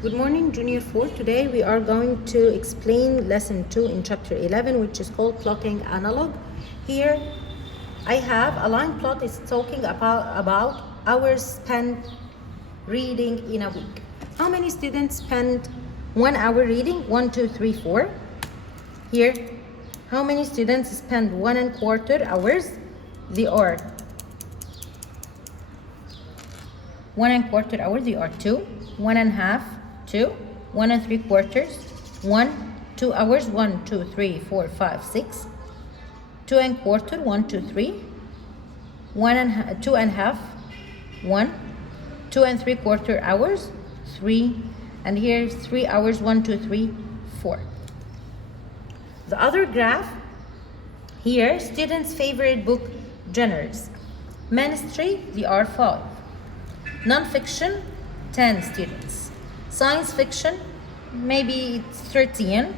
Good morning, Junior 4. Today we are going to explain lesson 2 in chapter 11, which is called plotting analog. Here I have a line plot. It's talking about hours spent reading in a week. How many students spend 1 hour reading? 1, 2, 3, 4. Here, how many students spend 1¼ hours? They are 1¼ hours. They are 2, 1½ 2, 1¾ 1, 2 hours, 1, 2, 3, 4, 5, 6, 2¼ 1, 2, 3, 2½ 1, 2¾ hours 3, and here 3 hours, 1, 2, 3, 4. The other graph here, students' favorite book genres. Ministry, they are 5. Non-fiction, 10 students. Science fiction, maybe it's 13.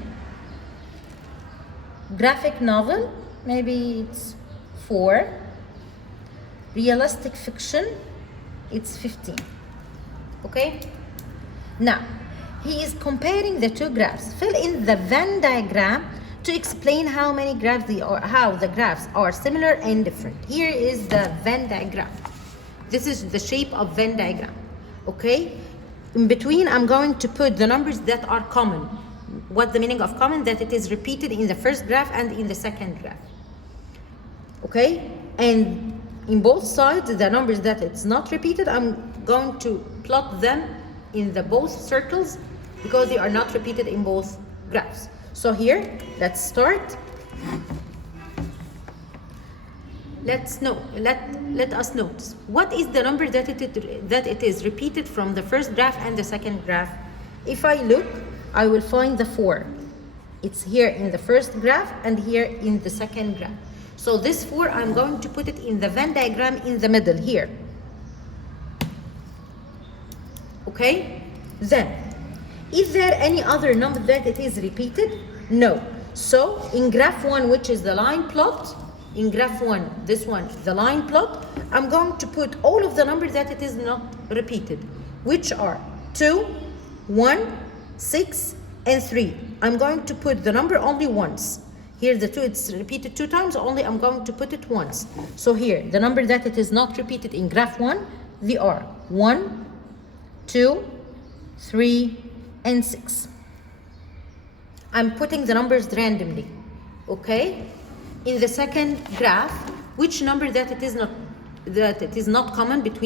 Graphic novel, maybe it's 4. Realistic fiction, it's 15. Okay? Now, he is comparing the two graphs. Fill in the Venn diagram to explain how many graphs how the graphs are similar and different. Here is the Venn diagram. This is the shape of Venn diagram. Okay? In between, I'm going to put the numbers that are common. What's the meaning of common? That it is repeated in the first graph and in the second graph. Okay? And in both sides, the numbers that it's not repeated, I'm going to plot them in the both circles because they are not repeated in both graphs. So here, let's start. Let us notice what is the number that it is repeated from the first graph and the second graph. If I look, I will find the 4. It's here in the first graph and here in the second graph. So this 4, I'm going to put it in the Venn diagram in the middle here. Okay? Then, is there any other number that it is repeated? No. So in graph 1, which is the line plot, in graph 1, this one, the line plot, I'm going to put all of the numbers that it is not repeated, which are 2, 1, 6, and 3. I'm going to put the number only once. Here the 2, it's repeated 2 times, only I'm going to put it once. So here, the number that it is not repeated in graph 1, they are 1, 2, 3, and 6. I'm putting the numbers randomly, okay? In the second graph, which number that it is not common between